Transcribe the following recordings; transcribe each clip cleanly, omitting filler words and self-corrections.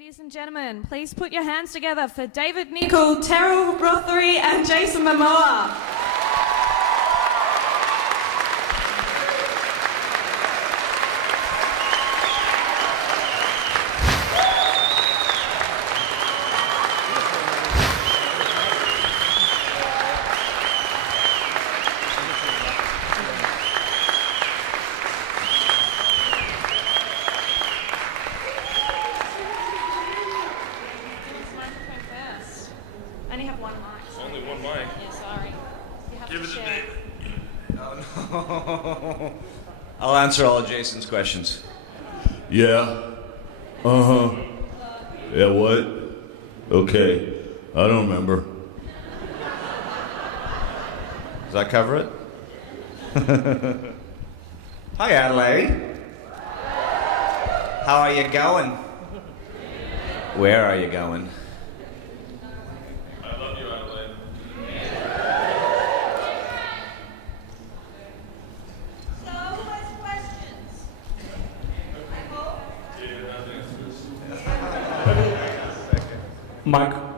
Ladies and gentlemen, please put your hands together for David Nichol, Terrell Rothery and Jason Momoa. I'll answer all of Jason's questions. Yeah. Uh-huh. Yeah, what? Okay. I don't remember. Does that cover it? Hi, Adelaide. How are you going? Where are you going? I love you, Adelaide. So, who has questions?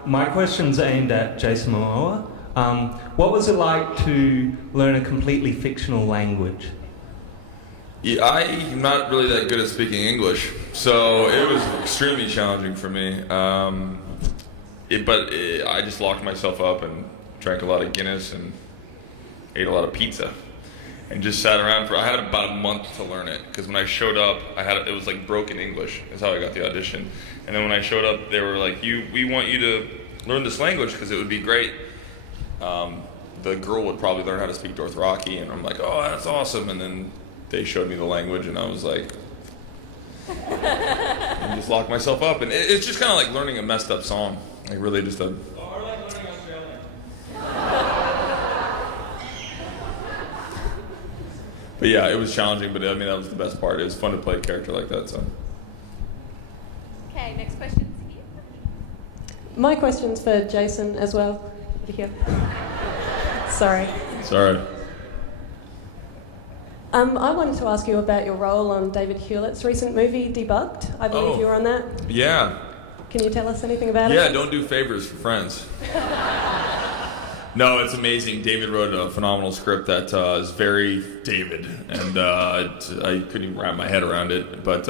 My question's aimed at Jason Momoa. What was it like to learn a completely fictional language? Yeah, I'm not really that good at speaking English, so it was extremely challenging for me. I just locked myself up and drank a lot of Guinness and ate a lot of pizza, and just sat around I had about a month to learn it, because when I showed up, it was like broken English. That's how I got the audition. And then when I showed up, they were like, we want you to learn this language because it would be great. The girl would probably learn how to speak Dothraki, and I'm like, oh, that's awesome. And then they showed me the language, and I was like, and just locked myself up. And it's just kind of like learning a messed up song, like really just a. Or like learning Australian. But yeah, it was challenging, but I mean that was the best part. It was fun to play a character like that. So. Okay, next question's here. My question's for Jason as well. Over here. Sorry. I wanted to ask you about your role on David Hewlett's recent movie, Debugged. I believe you were on that. Yeah. Can you tell us anything about it? Yeah, don't do favors for friends. No, it's amazing. David wrote a phenomenal script that is very David, and I couldn't even wrap my head around it. But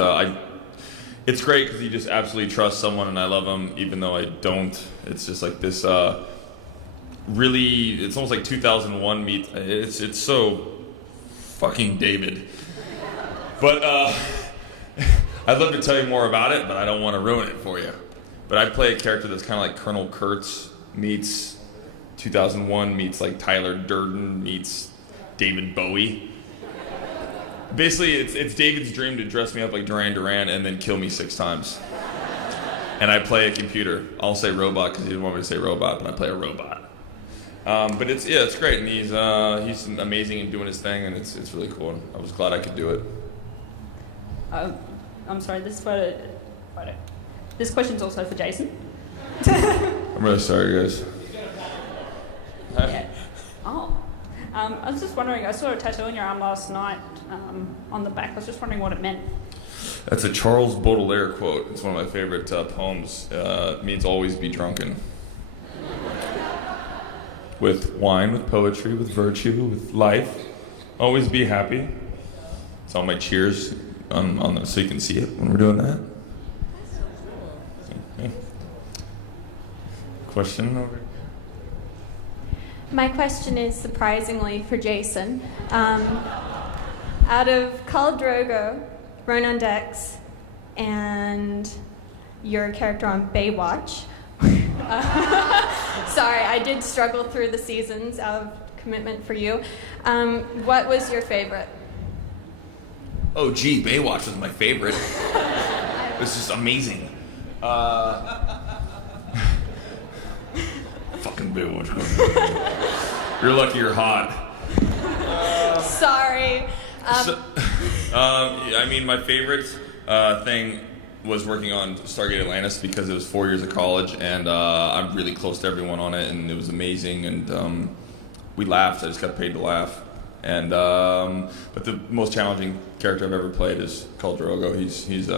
it's great because he just absolutely trusts someone, and I love him, even though I don't. It's just like this. Really, it's almost like 2001 meets. It's so fucking David. But I'd love to tell you more about it, but I don't want to ruin it for you. But I play a character that's kind of like Colonel Kurtz meets 2001 meets like Tyler Durden meets David Bowie. Basically, it's David's dream to dress me up like Duran Duran and then kill me 6 times. And I play a computer. I'll say robot because he didn't want me to say robot, but I play a robot. But it's great, and he's amazing in doing his thing, and it's really cool. I was glad I could do it. I'm sorry, this photo. This question's also for Jason. I'm really sorry, guys. Yeah. Oh. I was just wondering, I saw a tattoo on your arm last night on the back. I was just wondering what it meant. That's a Charles Baudelaire quote. It's one of my favorite poems. It means always be drunken. With wine, with poetry, with virtue, with life. Always be happy. It's on my cheers on the, so you can see it when we're doing that. Okay. Question over here? My question is surprisingly for Jason. Out of Khal Drogo, Ronan Dex, and your character on Baywatch, sorry, I did struggle through the seasons out of commitment for you. What was your favorite? Oh, gee, Baywatch was my favorite. It was just amazing. Fucking Baywatch. You're lucky you're hot. Sorry. I mean, my favorite thing was working on Stargate Atlantis because it was 4 years of college, and I'm really close to everyone on it, and it was amazing, and we laughed. I just got paid to laugh. And but the most challenging character I've ever played is Khal Drogo. He's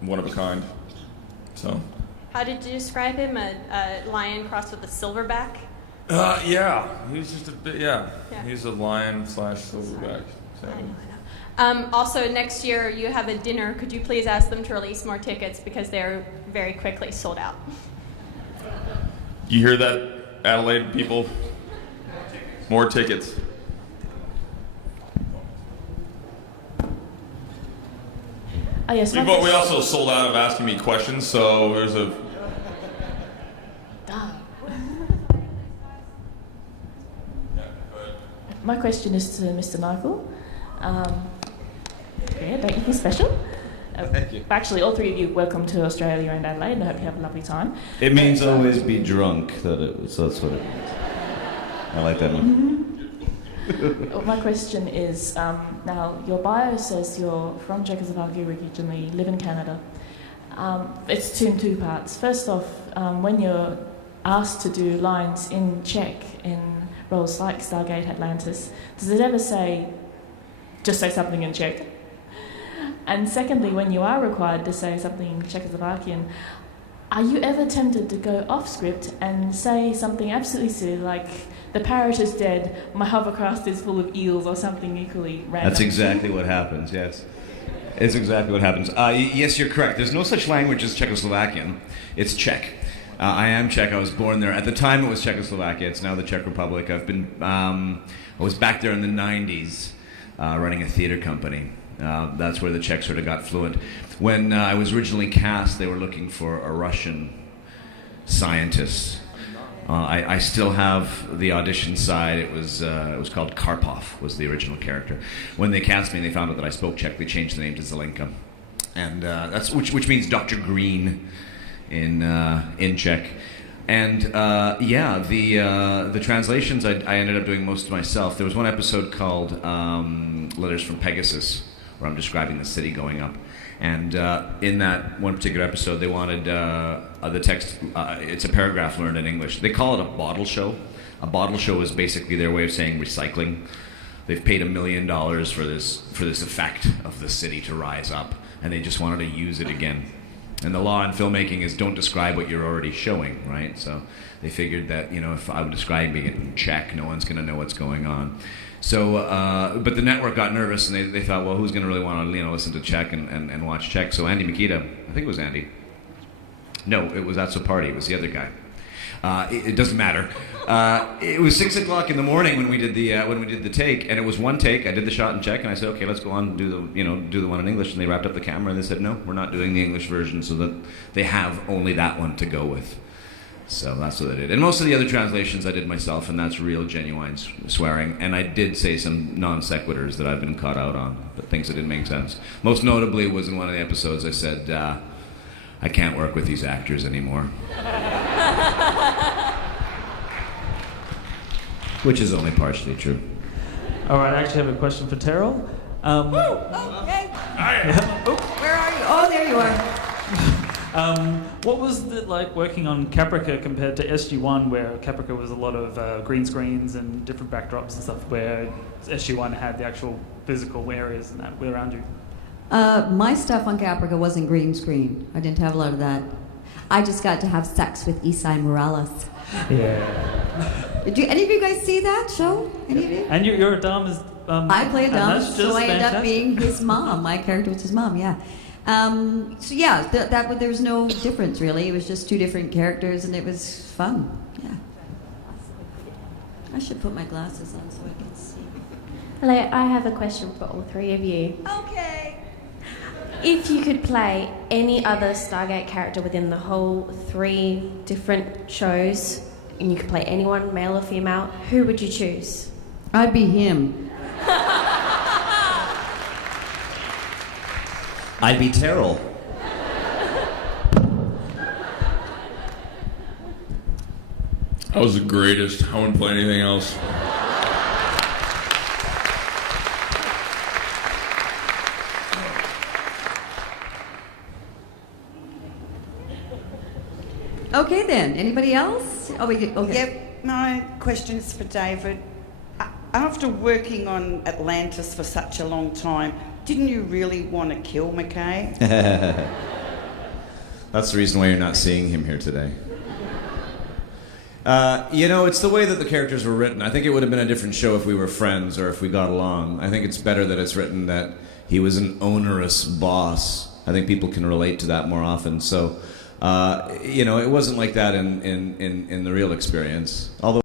one of a kind. So. How did you describe him? A lion crossed with a silverback? Yeah. He's just a bit. Yeah. Yeah. He's a lion / silverback. So. I know. Also, next year you have a dinner. Could you please ask them to release more tickets because they're very quickly sold out? You hear that, Adelaide people? More tickets. Oh, yes, We also sold out of asking me questions, so there's a. My question is to Mr. Michael. Yeah, don't you feel special? Thank you. Actually, all three of you, welcome to Australia and Adelaide, and I hope you have a lovely time. It means always be drunk. So that's what it means. I like that one. My question is, now your bio says you're from Czechoslovakia originally, live in Canada. It's in two parts. First off, when you're asked to do lines in Czech in roles like Stargate Atlantis, does it ever say, just say something in Czech? And secondly, when you are required to say something in Czechoslovakian, are you ever tempted to go off script and say something absolutely silly like, the parrot is dead, my hovercraft is full of eels, or something equally random? That's exactly what happens, yes. It's exactly what happens. Yes, you're correct. There's no such language as Czechoslovakian. It's Czech. I am Czech. I was born there. At the time, it was Czechoslovakia. It's now the Czech Republic. I was back there in the 90s running a theater company. That's where the Czech sort of got fluent. When I was originally cast, they were looking for a Russian scientist. I still have the audition side. It was called Karpov, was the original character. When they cast me and they found out that I spoke Czech, they changed the name to Zelenka, and that's which means Dr. Green in Czech. And the translations I ended up doing most myself. There was one episode called Letters from Pegasus, where I'm describing the city going up. And in that one particular episode, they wanted the text, it's a paragraph learned in English. They call it a bottle show. A bottle show is basically their way of saying recycling. They've paid $1 million for this effect of the city to rise up, and they just wanted to use it again. And the law in filmmaking is don't describe what you're already showing, right? So they figured that, if I'm describing it in Czech, no one's going to know what's going on. So, but the network got nervous, and they thought, well, who's going to really want to listen to Czech and watch Czech? So Andy Mikita, I think it was Andy. No, it was That's a Party. It was the other guy. It doesn't matter. It was 6 o'clock in the morning when we did the take, and it was one take. I did the shot in Czech, and I said, okay, let's go on and do the one in English. And they wrapped up the camera, and they said, no, we're not doing the English version, so that they have only that one to go with. So that's what I did. And most of the other translations I did myself, and that's real, genuine swearing. And I did say some non sequiturs that I've been caught out on, but things that didn't make sense. Most notably was in one of the episodes I said, I can't work with these actors anymore. Which is only partially true. All right, I actually have a question for Terrell. Where are you? Oh, there you are. What was it like working on Caprica compared to SG-1, where Caprica was a lot of green screens and different backdrops and stuff, where SG-1 had the actual physical areas and that were around you? My stuff on Caprica wasn't green screen. I didn't have a lot of that. I just got to have sex with Isai Morales. Yeah. Did any of you guys see that show? Any of you? And you're a Dom as... I play a Dom, so I ended fantastic. up being his mom. My character was his mom, yeah. So yeah, there was no difference really. It was just two different characters, and it was fun. Yeah. I should put my glasses on so I can see. Hello, I have a question for all three of you. Okay. If you could play any other Stargate character within the whole 3 different shows, and you could play anyone, male or female, who would you choose? I'd be him. I'd be Terrell. I was the greatest. I wouldn't play anything else. Okay then. Anybody else? Oh, we did. Okay. Yep. My question is for David. After working on Atlantis for such a long time, didn't you really want to kill McKay? That's the reason why you're not seeing him here today. It's the way that the characters were written. I think it would have been a different show if we were friends or if we got along. I think it's better that it's written that he was an onerous boss. I think people can relate to that more often. So, it wasn't like that in the real experience. Although